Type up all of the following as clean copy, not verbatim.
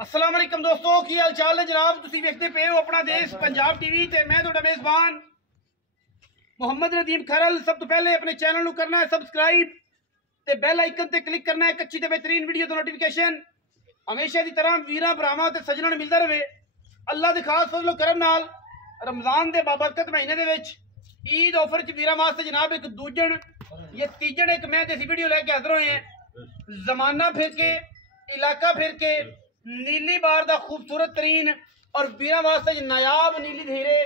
अस्सलाम वालेकुम दोस्तों, की हाल चाल है जनाब। तुसी वेखते पे हो अपना देश पंजाब टीवी ते मैं तुहाडा मेज़बान मोहम्मद नदीम खरल। सब तो पहले अपने चैनल नू करना है सब्सक्राइब ते बेल आइकन ते क्लिक करना है एक अच्छी ते बेहतरीन वीडियो दा नोटिफिकेशन हमेशा की तरह वीरां भरावां ते सज्जणां नूं मिलदा रहे। अल्लाह दे खास फजलो करम नाल रमजान दे बाबरकत महीने दे विच ईद ऑफर च वीरां वास्ते जनाब एक दूजन ये तीजन एक मैं देसी वीडियो लेके हाजिर होए हैं। जमाना फिर के इलाका फिर के नीली बार दा खूबसूरत तरीन और वीरां वास्ते नायाब नीली धीरे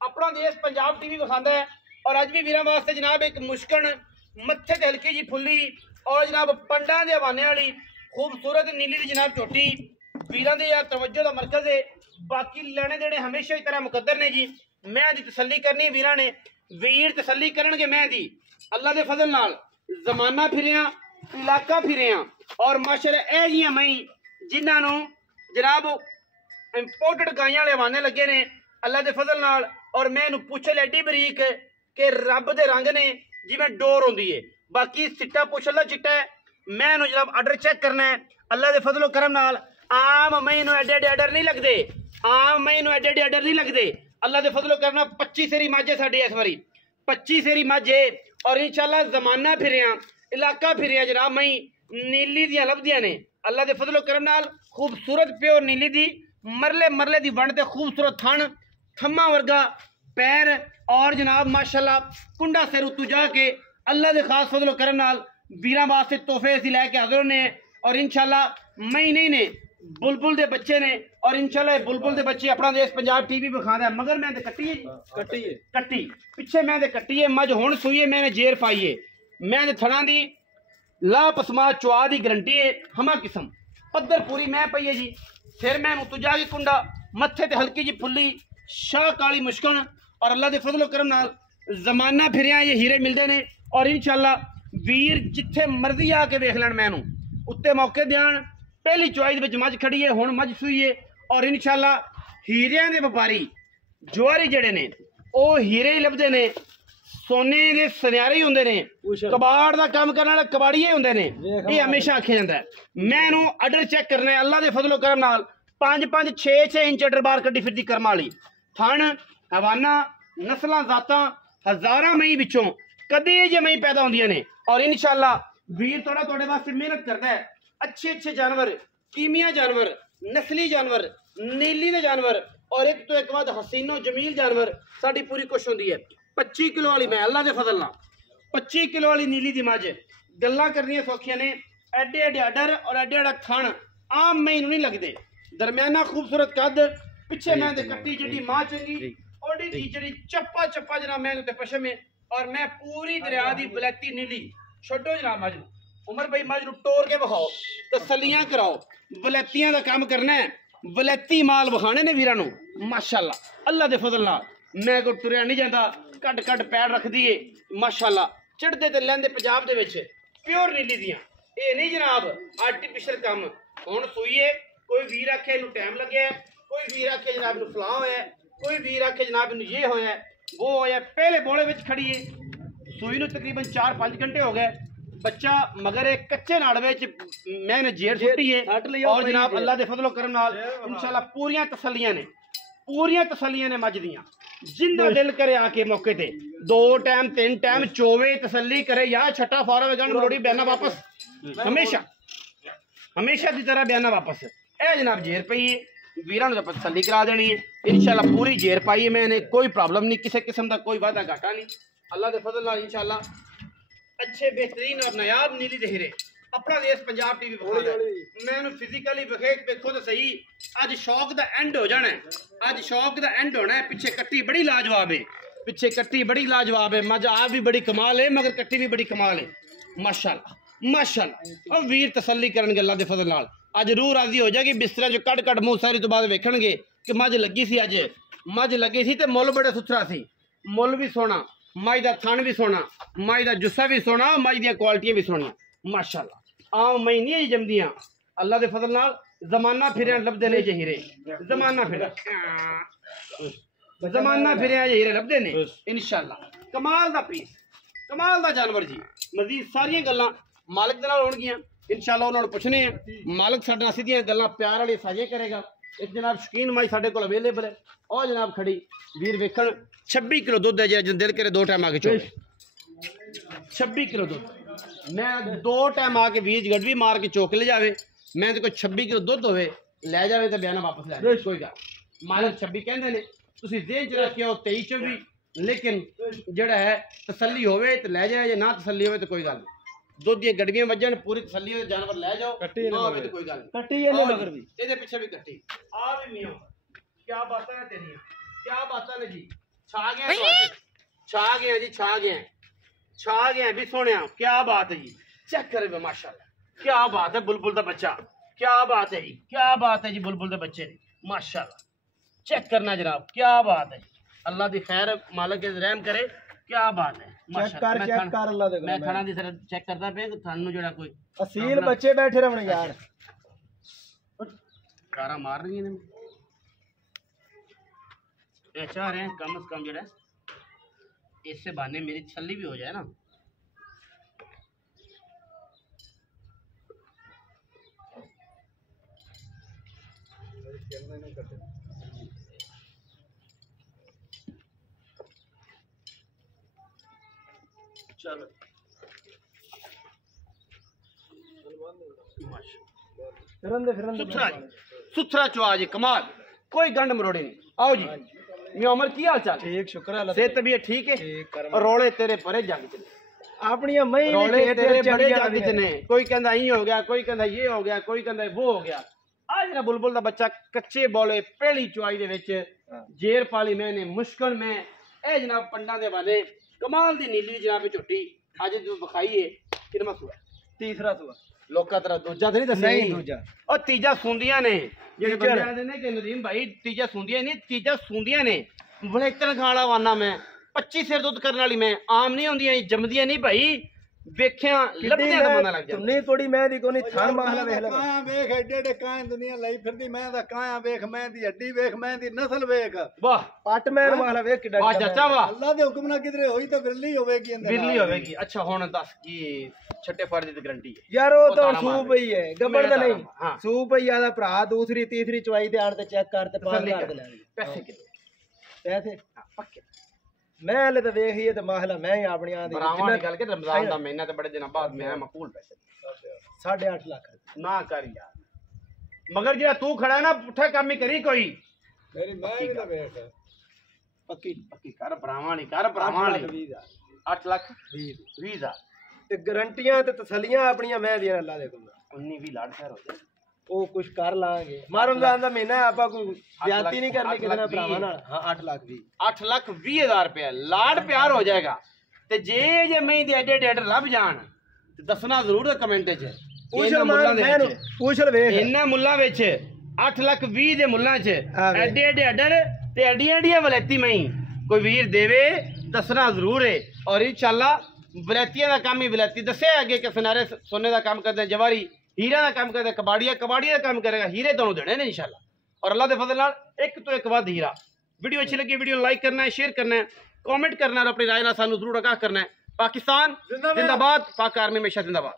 अपना देश पंजाब टीवी विखांदा है। और अज भी वीरां वास्ते जनाब एक मुश्कन मत्थे ते हल्की जी फुल्ली और जनाब पंडा दे हवाने वाली खूबसूरत नीली दी जनाब चोटी वीरां दे यार तवज्जो दा मरकज है। बाकी लेने देने हमेशा ही तरह मुकद्दर ने जी। मैं दी तसल्ली करनी वीरां ने, वीर तसल्ली करनगे मैं दी अल्लाह दे फजल नाल। जमाना फिरिया इलाका फिरिया और माशाअल्लाह ए जियां मई जिन्हों जनाब इंपोर्टेड गाइयां वाले हवाने लगे ने अल्लाह के फजल नाल। और मैं पुछ एडी बरीक के रब दे रंग ने जिवें डोर होंदी है। बाकी चिट्टा पुछ ला चिट्टा है। मैं जनाब आर्डर चेक करना है अल्लाह के फजलो करम नाल। आम मई एडे एडे आर्डर नहीं लगते, आम मई एडे एडे आर्डर नहीं लगते। अल्लाह के फजलो करना 25 सेरी मझ है साडी इस बारी 25 सेरी मझ है। और इंशाल्लाह जमाना फिरिया इलाका फिरिया जनाब मई नीली दियां लभदियां ने अल्लाह के फजलो करम नाल। खूबसूरत प्योर नीली दी मरले मरले दी वण ते खूबसूरत थन थम्मा वर्गा पैर और जनाब माशाल्लाह कुंडा सिर उत्तू जाके अल्लाह के खास फजलो करम नाल वीरां वास्ते तोहफे असीं लैके हाज़र होने। और इंशाल्लाह मई नहीं ने बुलबुल दे बच्चे ने और इंशाल्लाह बुलबुल दे बच्चे अपना देश पंजाब टीवी विखांदा है। मगर मैं कट्टी पिछे मैं कट्टी है मझ हुण सूई है मैंने जेर पाई है। मैं थणा दी ला पसमा चुआ की गारंटी है हमा किस्म पद्धर पूरी मैं पई है जी। फिर मैं उत्तू जाके कुंडा मत्थे ते हल्की जी फुल्ली शाह काली मुश्कन और अल्लाह के फजलो करम नाल जमाना फिरिया ये हीरे मिलते हैं। और इंशाल्लाह वीर जिथे मर्जी आके वेख लैन मैनू उत्ते मौके देन। पहली चुआई दे मझ खड़ी है हुण मझ सूई है। और इंशाल्लाह हीरियां दे व्यापारी जुआरी जड़े ने वो हीरे ही लभदे ने, सोने के सुनयारे ही होंगे ने, कबाड़ का काम करने वाले कबाड़िए होंगे ने। ये हमेशा आख्या जाता है। मैं आर्डर चेक करना है अल्लाह के फजलो करम नाल 5-5 6-6 इंच अडर बार कड्डी फिरदी करम वाली थन हवाना नस्लां जातां हज़ारां मई विचों कदे जे मई पैदा होंदियां ने। और इंशाल्लाह वीर थोड़ा थोड़े वास्ते मेहनत करता है। अच्छे अच्छे जानवर कीमिया जानवर नस्ली जानवर नीली दे जानवर और एक तो एक बाद हसीनो जमील जानवर साड़ी पूरी कोशिश होंदी है। 25 किलो वाली मैं अल्लाह के फजल नाल 25 किलो वाली नीली दी मझ गल्लां करनियां सौखियां ने। एडे एडे आडर और एडे एडा थण आम मई नहीं लगते। दरमियाना खूबसूरत कद पिछे मैं कट्टी जिड्डी मां चंगी ओडी दी जिहड़ी चप्पा चप्पा जनाब मैं उत्ते पशम है। और मैं पूरी दरिया दी बलैती नीली छोड़ो जनाब मझ उमर भाई मझ टोर के विखाओ तसलियां कराओ। बलैतियां दा काम करना है, बलैती माल विखाने ने वीरां नूं माशाअल्लाह अल्लाह दे फजल नाल। मैं कोई तुरिया नहीं जाता कट कट पैर रख दिए माशाअल्लाह चढ़ते ते लैंदे पंजाब दे विच प्योर नीली दियां। ये नहीं जनाब आर्टिफिशियल काम। हुण सूईए कोई वीर आखे इनू टाइम लगे, कोई वीर आखे जनाब इनू फलां होया, कोई वीर आखे जनाब इनू ये होया वो होया। पहले बोले विच खड़ी है सूई नू तकरीबन 4-5 घंटे हो गए। बच्चा मगर एक कच्चे नाड़ विच मैंने जेर सुट्टी है। और जनाब अल्लाह दे फजलो करम नाल इंशाल्लाह पूरियां तसल्लियां ने मझ दियां। जिंदा दिल करे आके मौके ते 2 टाइम 3 टाइम चोवे तसल्ली करे या छठा फारा वेगन मरोड़ी बयाना वापस हमेशा हमेशा की तरह बयाना वापस। ए जनाब जेर पई है वीरां नूं तसल्ली करा देनी है इंशाल्लाह पूरी जेर पाई है मैंने कोई प्रॉब्लम नहीं किसी किस्म का कोई वादा घाटा नहीं अल्लाह के फजल नाल। इंशाल्लाह अच्छे बेहतरीन और नायाब नीली दे हीरे अपना देश पंजाब टीवी विखांदा है। मैं फिजिकली देखो तो सही अज शौक दा एंड हो जाना है, अज शौक दा एंड होना है। पिछे कट्टी बड़ी लाजवाब है, पिछे कट्टी बड़ी लाजवाब है। मज आप भी बड़ी कमाल है मगर कट्टी भी बड़ी कमाल है माशाअल्लाह माशाअल्लाह। और वीर तसल्ली करनगे अल्लाह दे फजल नाल। अज रूह राजी हो जाएगी बिस्तरा जो कट कट मुँह सारी तो बाद वेखणगे कि मझ लगी सी। अज मझ लगी सी ते मुल बड़े सुथरा सी, मुल भी सोहना, मझ दा थन भी सोहना, मझ दा जुस्सा भी सोहना, मझ दियां क्वालिटियां भी सोहनियां माशाअल्लाह। आम मई नहीं जमदियां अल्लाह दे फजल नाल। जमाना फिर लभदे ने हीरे जमाना फिर हीरे लभदे ने इंशाल्लाह। कमाल दा पीस कमाल दा जानवर जी। मजीद सारियां गल्लां मालिक दे नाल होणगियां इंशाल्लाह उन्होंने पूछने हैं। मालिक साडा सीधियां गल्लां प्यार वाली साझे करेगा। एक जनाब शकीन माई साडे कोल अवेलेबल है और जनाब खड़ी वीर वेखण 26 किलो दुध है जिस दिल करे दो टाइम आके चोके 26 किलो दुध मैं दो टाइम आके बीज गड़वी मार के चोक ले जावे मैं तो कोई 26 किलो दुध होवे ले जावे तो बयाना वापस ले जावे कोई गल मालिक 26 कहंदे ने तुसीं देन च रखियो 23 24 लेकिन जेड़ा है तसल्ली होवे तो ले जाए ना तसल्ली होवे तो कोई गल नहीं दुध दी गड्डियां वजन पूरी तसल्ली हो जानवर ले जाओ कट्टी ना होवे तो कोई गल नहीं कट्टी ये मगर भी ਇਹਦੇ ਪਿੱਛੇ ਵੀ ਕੱਟੀ ਆ ਵੀ ਮੀਆਂ ਕੀ ਬਾਤਾਂ ਨੇ ਤੇਰੀਆਂ ਕੀ ਬਾਤਾਂ ਨੇ ਜੀ ਛਾ ਗਏ ਜੀ छा गए भी सोनिया क्या बात है जी चेक करे माशाल्लाह क्या बात है बुलबुल का बच्चा क्या बात है जी बुलबुल के बच्चे माशाल्लाह चेक करना जनाब क्या बात है अल्लाह दी खैर मालिक रहम करे क्या बात है माशाल्लाह मैं खाना दी तरह चेक करता पे थानू जेड़ा कोई असील बच्चे बैठे रहने यार कारा मार रही ने ये चाह रहे हैं कम से कम जेड़ा इससे बहाने मेरी छल्ली भी हो जाए ना चलो सुथरा चुआ जी कमाल कोई गंड मरोड़ी नहीं आओ जी मैं उमर की हाल चाल ठीक शुक्र है सेहत तबीयत ठीक है रोले तेरे परे जग च अपनी मई रोले तेरे परे जग च ने कोई कहंदा ई हो गया कोई कहंदा ये हो गया कोई कहंदा वो हो गया आज ना बुलबुल दा बच्चा कच्चे बोले पहली चुआई दे विच जेर पाली मैंने मुश्किल में ए जनाब पंडा दे वाले कमाल दी नीली जनाब झोटी आज जो बखाई है कितना सुआ तीसरा सुआ लोका तरह दूजा तो नहीं दस नहीं दूजा और तीजा सुंदियां ने जेडे बंदे आंदे ने कि नदीम भाई तीजा सुंदियां नहीं तीजा सुंदियां ने वलेकन खाला वाना मैं 25 सिर दुध करने वाली मैं आम नहीं होंदियां जमदियां नहीं भाई वेख्या लभदियां का पता लग जाए तुमने थोड़ी मैं दी कोनी थान माहला वेख ले काया वेख एडे एडे काया दुनिया लाई फिरदी मैं दा काया वेख मैं दी हड्डी वेख मैं दी नस्ल वेख वाह पट मैन माहला वेख किडा वाह चाचा वाह अल्लाह दे हुक्म ना किधरे होई तो बिरली होवेगी अंदर बिरली होवेगी अच्छा हुन दस की छठे फर्ज दी गारंटी है यार वो तो सूप ही है गबड़ दा नहीं हां सूप ही आदा भरा दूसरी तीसरी चवाई ते आण ते चेक कर ते 5000 दे ले पैसे कितने पैसे पक्के मैं ले तो वेख ही ते माहला मैं ही अपनी आंदी बराबर निकल के रमजान दा महीना ते बड़े दिनों बाद मैं मकबूल पैसे 8.5 लाख ना कर यार मगर जेड़ा तू खड़ा है ना पुठा काम ही करी कोई मेरी मैं भी तो वेख पक्की पक्की कर भरावां कर भरावां 8 लाख 20,000 ते गारंटियां ते तसलियां अपनी मैं दी अल्लाह दे दूंगा 19-20 लाख खैर हो जाए ਉਹ ਕੁਝ ਕਰ ਲਾਂਗੇ ਰਮਜ਼ਾਨ ਦਾ ਮਹੀਨਾ ਆਪਾਂ ਕੋਈ ਜ਼ਿਆਦਤੀ ਨਹੀਂ ਕਰਨੀ ਕਿਸੇ ਨਾਲ ਭਰਾਵਾਂ ਨਾਲ ਹਾਂ 8 ਲੱਖ 20,000 रुपया लाड प्यार हो जाएगा ते जे मैं दे एडे एडे लभ जान ते दसना जरूर कमेंट च पूछल ਵੇਖ इन्ना मुल्ला विच 8,20,000 दे मुल्ला च एडे एडे अडर ते एडियां एडियां वलैती मई कोई वीर देवे दसना जरूर है और इंशाल्लाह वलैतियां दा काम ही वलैती दसे आगे कि सुनारे सोने दा काम करदे जवारी हीरा का काम करता कबाड़िया का काम करेगा हीरे दोनों देने ने इंशाल्लाह और अल्लाह के फजल नाल एक तो एक बाद हीरा वीडियो अच्छी लगी वीडियो लाइक करना है शेयर करना है कमेंट करना है और अपनी राय ना सानू जरूर आगाह करना है पाकिस्तान जिंदाबाद पाक आर्मी हमेशा जिंदाबाद।